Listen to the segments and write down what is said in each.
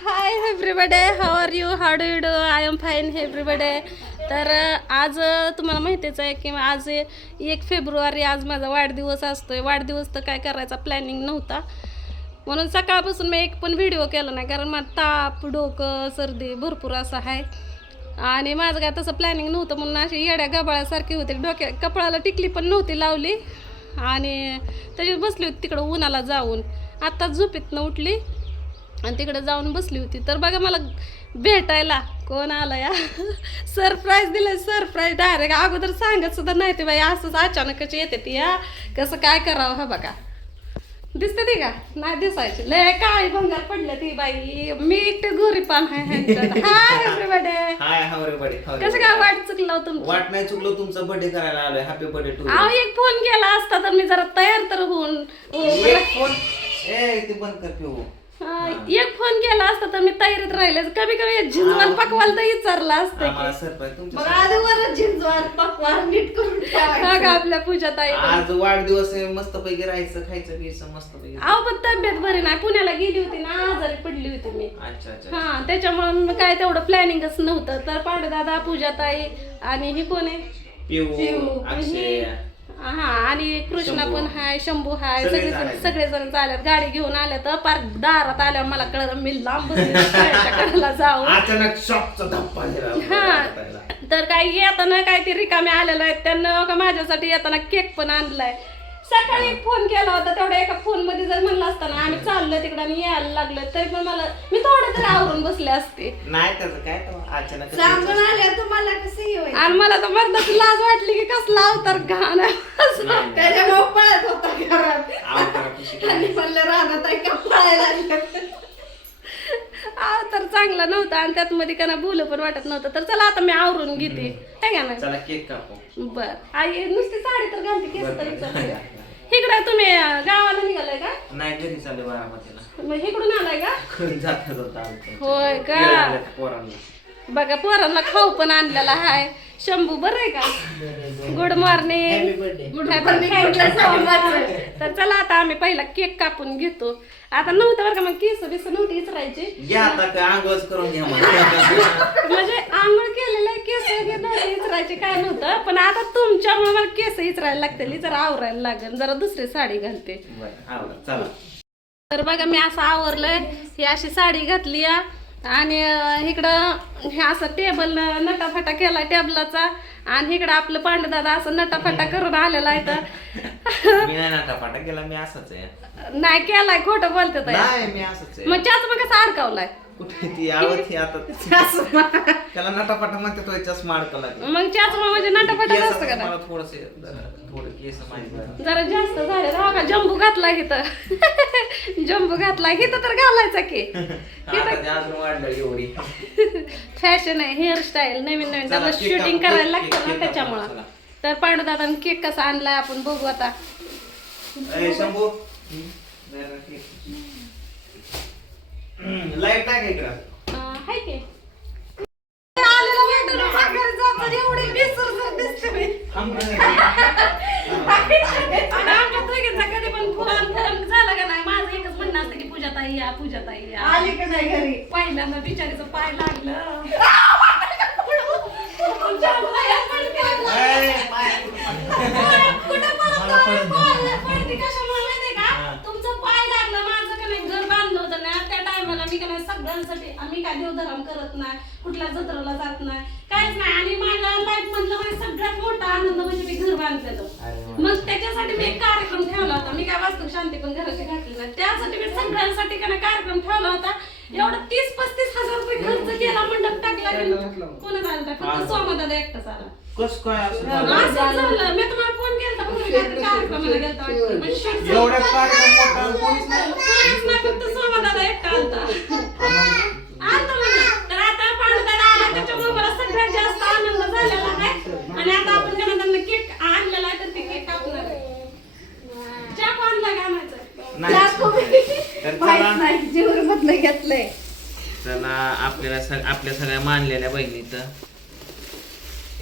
High एव्हरीबडे, how are you, how do you do? I am fine एव्हरीबडे. तर आज तुम्हाला माहितीच आहे की आज 1 फेब्रुवारी आज माझा वाढदिवस असतोय. वाढदिवस तर काय करायचा प्लॅनिंग नव्हता, म्हणून सकाळपासून मी एक पण व्हिडिओ केला नाही, कारण मला ताप, डोकं, सर्दी भरपूर असं आहे आणि माझं काय तसं प्लॅनिंग नव्हतं. म्हणून अशी येड्या गबाळासारखी होते, डोक्या कपाळाला टिकली पण नव्हती लावली आणि तशी बसली होती तिकडं उन्हाला जाऊन. आत्ताच झोपेतनं उठली आणि तिकडे जाऊन बसली होती. तर बघा मला भेटायला कोण आलं या सरप्राईज दिलं. सरप्राईज डायरेक्ट अगोदर सांगत सुद्धा नाही ते बाई, असंच अचानकच येते ती. या कसं काय करावं हा बघा. दिसते ती का नाही दिसायची, लय काळी भंगार पडल्या ती बाई. मी एकटे घोरी पान आहे ह्यांच्यात. Hi everybody. Hi everybody. कसं काय वाट चुकलं तुमचं? वाट नाही चुकलो, तुमचा बर्थडे करायला आलोय. Happy birthday to. अहो एक फोन केला असता तर मी जरा तयार तर होऊन फोन ए ते बंद कर पिऊ. एक फोन केला असता तर मी तयारीत राहिले. कमी कमी झिंजवाल पकवाल तर विचारलं असतं. आम्हाला सरप्राईज तुमच्या आधीवरच झिंजवाल पकवाल नीट करून ठेवायचं. आपल्या पूजा ताई आज वाढदिवस आहे, मस्त पैकी राहायचं, खायचं पियचं मस्त पैकी. अहो पण तब्येत बरी नाही, पुण्याला गेली होती ना, आजारी पडली होती मी. अच्छा अच्छा. हा त्याच्यामुळे काय तेवढं प्लॅनिंगच नव्हतं. तर पांडुदादा, पूजा ताई आणि ही कोण आहे पिऊ, अक्षय, हा आणि कृष्णा पण हाय, शंभू हाय, सगळेजण सगळेजण आल्यात. गाडी घेऊन आल्या तर पार दारात आल्यावर मला कळलं मी लांब कडेला जाऊ. अचानक शॉकचा धप्पा दिला. हा तर काय येताना काय ते रिकामे आलेलं आहेत, त्यांना का माझ्यासाठी येताना केक पण आणलाय. सकाळी एक फोन केला होता, तेवढ्या एका फोन मध्ये जर म्हणलं असताना आम्ही चाललोय तिकडं आणि यायला लागलं तरी पण मी थोडं तरी आवरून बसले असते. नाही त्याचं काय अचानक सांगून आल्या तुम्हाला कसं होईल. आणि मला तर मर्दाची लाज वाटली की कसला अवतार घाण आहे. त्याच्यामुळे पळत होता घरात आवडतं. आणि म्हणलं राहणार आहे का पळायला लागलं. अवतार चांगला नव्हता आणि त्यात मध्ये का बोलू पण वाटत नव्हतं. तर चला आता मी आवरून घेते, काय का नाही. चला केक कापू. बर आई नुसती साडी तर घालते, केस तरी चालते. इकडं तुम्ही गावाला निघालाय का? नाही घरी चालू बारामतीला. मग इकडून आलाय का? जाता जाता आलो. होय का? पोरांना बघा पोरांना खाऊ पण आणलेला हाय. शंभू बरं आहे का? Good morning. Good morning. तर चला आता आम्ही पहिला केक कापून घेतो. आता नव्हतं बरं का, मग केस बिस नव्हती इचरायची. घ्या आता काय आंघोळच करून घ्या म्हणजे आंघोळ केलेलं केस नव्हते इचरायचे, काय नव्हतं. पण आता तुमच्यामुळे मला केस इचरायला लागतील, जरा आवरायला लागेल, जरा दुसरी साडी घालते. चला. तर बघा मी असं आवरलंय, ही अशी साडी घातली या आणि इकडं हे असं टेबल नटाफटा केला टेबलाचा आणि इकडं आपलं पांडुदादा असं नटाफटा करून आलेला आहे. तर मी नाही नाटापाटा केला, मी असंच आहे. नाही केलाय, खोटं बोलते तर. नाही मी असंच आहे. मग त्याच मग कसं अडकावलाय कुठे ती आवडती आता त्याला नटापाटा म्हणते तो चष्मा अडकला. मग त्याच म्हणजे नटाफटा असतं का मला थोडस थोडं केस माहिती जरा जास्त झाले. हा का जंबू घातला इथं जंबू घातला इथं तर घालायचा की अजून वाढलं एवढी. फॅशन आहे, हेअरस्टाईल नवीन नवीन त्याला शूटिंग करायला लागतं ना त्याच्यामुळं. तर पांडुदादाने केक कसा आणलाय आपण बघू आता. शंभू लाईट टाक इकडं. हाय की आलेला वाटलं माघारी जाताना एवढी बेसुरसर दिसते मी. आणि आमच्या दोघींचा कधी पण फोन झाला का नाही, माझं एकच म्हणणं असतं की पूजा ताई या, पूजा ताई या. आली का नाही घरी. पहिल्यांदा बिचारीचं पाय लागलं. तुमचं पाय लागलं, माझं का नाही घर बांधलं होतं ना त्या टायमाला. मी का नाही सगळ्यांसाठी आम्ही काय देवधर्म करत नाही, कुठल्या जत्रेला जात नाही, काहीच नाही. आणि माझ्या लाईफ मधलं म्हणजे सगळ्यात मोठा आनंद म्हणजे मी घर बांधलेलं. मग त्याच्यासाठी मी एक कार्यक्रम ठेवला होता. मी काय वास्तू शांती पण घराची घातली नाही, त्यासाठी मी सगळ्यांसाठी का नाही कार्यक्रम ठेवला होता. एवढा 30-35 हजार रुपये खर्च केला, मंडप टाकला. कोणच आलं फक्त सोमदादा एकटाच आला. कस काय असं असं झालं. मी तुम्हाला फोन केला कार्यक्रमाला गेलता वाटतं. एवढ्या कार्यक्रम मोठा कोणीच नाही. कोणीच नाही, फक्त सोमदादा एकटा आलता. आलता म्हणा. तर आता पांडुदादा आला त्याच्यामुळे मला सगळ्यात जास्त आनंद झालेला आहे. आणि आता आपण त्यांना केक आणलेला आहे तर ते केक कापणार आहे. चाकू आणला का आणायचा? माहित नाही जीवर मधलं घेतलंय. चला आपल्या सगळ्या मानलेल्या बहिणीचं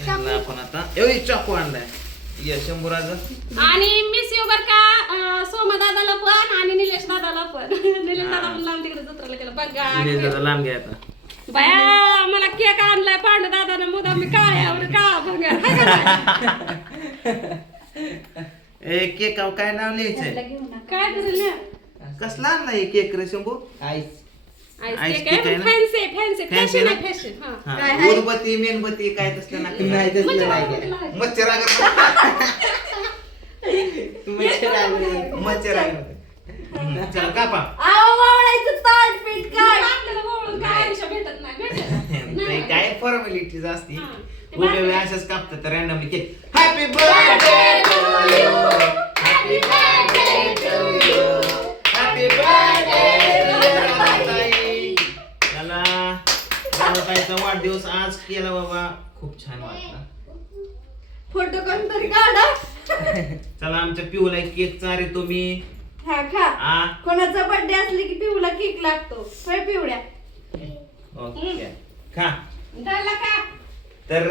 आपण आता एवढी चाकू आणलाय. ये शंभूराज आणि मिस यू बर का सोमा दादाला पण आणि निलेश दादाला पण निलेश दादा पण लांब तिकडे जत्राला गेला बघा लांब घ्या आता बाया मला केक आणलाय पांडू दादानं मुदा मी काळा बघा केक काय नाव लिहायचंय काय करेल कसला आणलाय केक रे शंभू आईस आईस केक आहे ना? फॅन्सी फॅन्सी Fancy फॅशन ना? आहे फॅशन हा हा, काय आहे? उदबत्ती मेणबत्ती काय तसलं ना नाही तसलं नाही मच्छर मच्छर चल कापा आवडायचं ताट पीठ काय आपल्याला वळून काय आयुष्य भेटत नाही भेटत ते काय फॉर्मॅलिटीज असती हा. ते उभ्या वेळी असंच कापतात तर randomly cake happy birthday to you happy birthday to you happy birthday चला राधाताईचा वाढदिवस आज केला बाबा खूप छान वाटला फोटो कोणतरी काढा चला आमच्या पिऊला एक केक चारे तुम्ही हा खा आ कोणाचा बर्थडे असले की पिवळा केक लागतो होय पिवळ्या ओके खा झाला का तर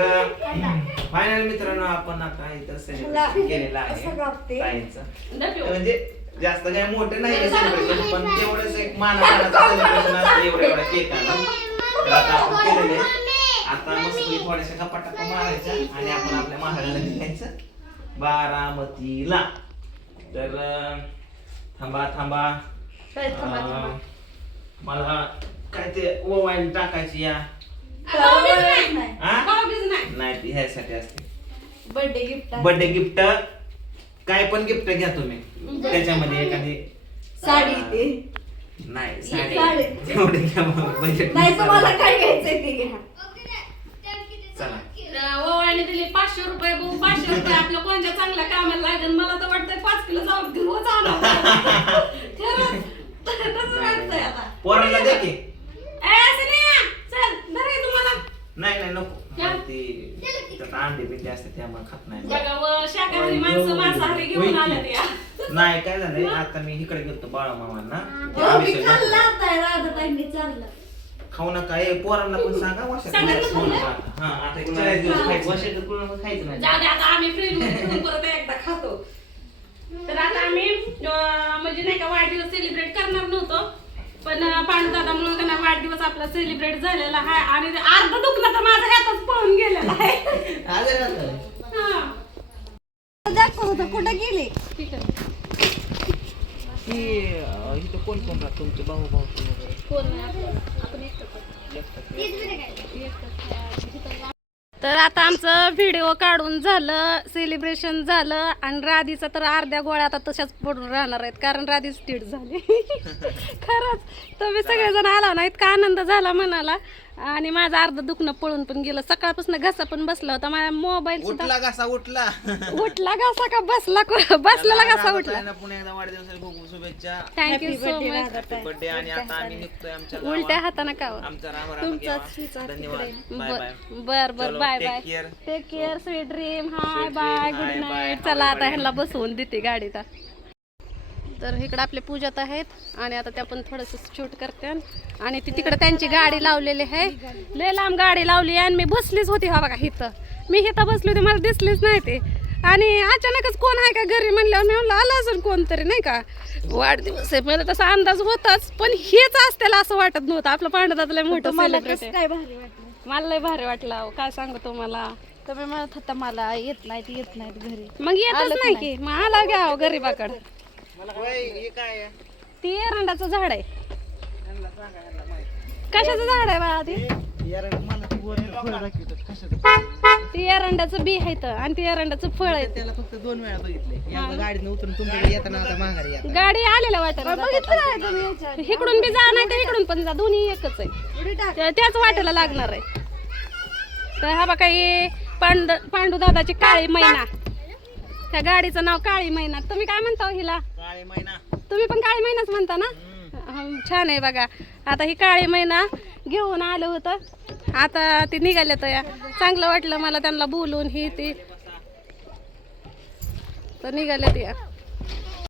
फायनल मित्रांनो आपण आता इथं सेलिब्रेशन केलेलं असं आहे कापते. ताईंचं दप्यो. म्हणजे जास्त काय मोठं नाही सेलिब्रेशन पण तेवढंच एक मानाचं सेलिब्रेशन असतं एवढ्या केक आणून तर आता आपण केलेले आता मस्त थोड्याशा गप्पा टप्पा मारायच्या आणि आपण आपल्या महाराजाला निघायचं बारामतीला तर थांबा थांबा काय थांबा, थांबा. मला काय ते ओवायला टाकायची या भाऊबीज नाही. हा? भाऊबीज नाही. नाही ती ह्यासाठी असते बर्थडे गिफ्ट बर्थडे गिफ्ट काय पण गिफ्ट घ्या तुम्ही त्याच्यामध्ये एखादी साडी अं, ते नाही साडी. साडी तेवढे घ्या मग budget नाही नुसार. तुम्हाला काय घ्यायचंय ते घ्या चला ओवाळणी दिली 500 रुपये भाऊ 500 रुपये आपल्या कोणत्या चांगल्या कामाला लागेल मला तर वाटतंय 5 किलो जाऊन दिवस आणावं. खरंच तसं वाटतंय आता पोरांना दे की ए सिनिया चल धरे तुम्हाला नाही नाही नको क्या? ती त्यात अंडे बिंडे असते त्यामुळे खात नाही बघा व शाकाहारी माणसं मांसाहारी घेऊन आल्या त्या नाही काय झालंय आता मी इकडे गेलो बाळा मामांना ते हो, मी आमिष खाल्ला घातलं. आता राधाताईंनी चालला खाऊ नका ए पोरांना पण सांगा सांगा की खाऊ खाल्लं? नका. हा आता एक 40 दिवस खायचं खायचं नाही जाऊ दे आता आम्ही फ्रीज मध्ये ठेवून परत एकदा खातो तर आता आम्ही म्हणजे नाही का वाढदिवस सेलिब्रेट करणार नव्हतो पण पांडुदादामुळे त्यांना वाढदिवस आपला सेलिब्रेट झालेला आहे आणि ते अर्ध दुखलं तर माझा ह्यातच पळून गेलेला आहे हा. दाखव होतं कुठं गेले ठीक आहे इथं कोण कोण राहत तुमचे भाऊ भाऊ वगैरे कोण नाही आपण तर आता आमचं व्हिडिओ काढून झालं सेलिब्रेशन झालं आणि राधीचा तर अर्ध्या गोळ्या आता तशाच पडून राहणार आहेत कारण राधी स्टीट झाली खरंच तुम्ही सगळेजण आला ना इतका आनंद झाला मनाला आणि माझं अर्ध दुखणं पळून पण गेलं सकाळपासून घसा पण बसला होता माझ्या मोबाईल सुद्धा उठला घासा उठला उठला घसा का बसला बसलेला घसा उठला राधाताईंना पुन्हा एकदा वाढदिवसाला खूप खूप शुभेच्छा thank you so much happy birthday आणि आता आम्ही निघतोय आमच्या उलट्या गावात. हाताने का आमचा राम राम घ्यावा. धन्यवाद बाय बाय बर बर चलो, bye take bye care. Take care sweet dream hi Sweet bye dream, good hi, night bye, चला how आता are ह्यांना बसवून देते गाडीत तर इकडे आपले पूजात आहेत आणि आता त्या पण थोडंसं शूट करते आणि ती तिकडे त्यांची गाडी लावलेली आहे लय लांब गाडी लावली आणि मी बसलीच होती हा बघा इथं मी इथं बसली होती मला दिसलीच नाही ते आणि अचानकच कोण आहे का घरी म्हणल्यावर मी म्हणलं आलं असेल कोणतरी नाही का वाढदिवस आहे मला तसा अंदाज होताच पण हेच असतेल असं वाटत नव्हतं आपलं पांडुदादा लय मोठं मला सेलिब्रेट कसं आहे काय भारी वाटलं मला लय भारी वाटलं अहो, काय सांगू तुम्हाला तुम्ही म्हणत होता मला येत नाहीत घरी मग येतच आलं नाही का की मग आला घ्या हो गरीबाकडे हे काय आहे? ती एरंडाचं झाड आहे कशाचं झाड आहे बाळा ती ती एरंडाचं बी आहे इथं आणि ती एरंडाचं फळ आहे त्याला फक्त 2 वेळा बघितले एकदा गाडीनं उतरून तुमच्याकडे येताना आता माघारी या गाडी आलेल्या वाटेला इकडून बी जा नाही तर इकडून पण जा दोन्ही एकच आहे त्याच वाटेला लागणार आहे तर हा बघा हे पांडू दादाची काळी मैना त्या गाडीचं नाव काळी मैना तुम्ही काय म्हणता हो हिला काळे महिना तुम्ही पण काळी मैनाच म्हणता ना छान आहे बघा आता ही काळी मैना घेऊन आलं होतं आता ती निघाल्या तर या चांगलं वाटलं मला त्यांना बोलून ही ती तर निघाल्यात या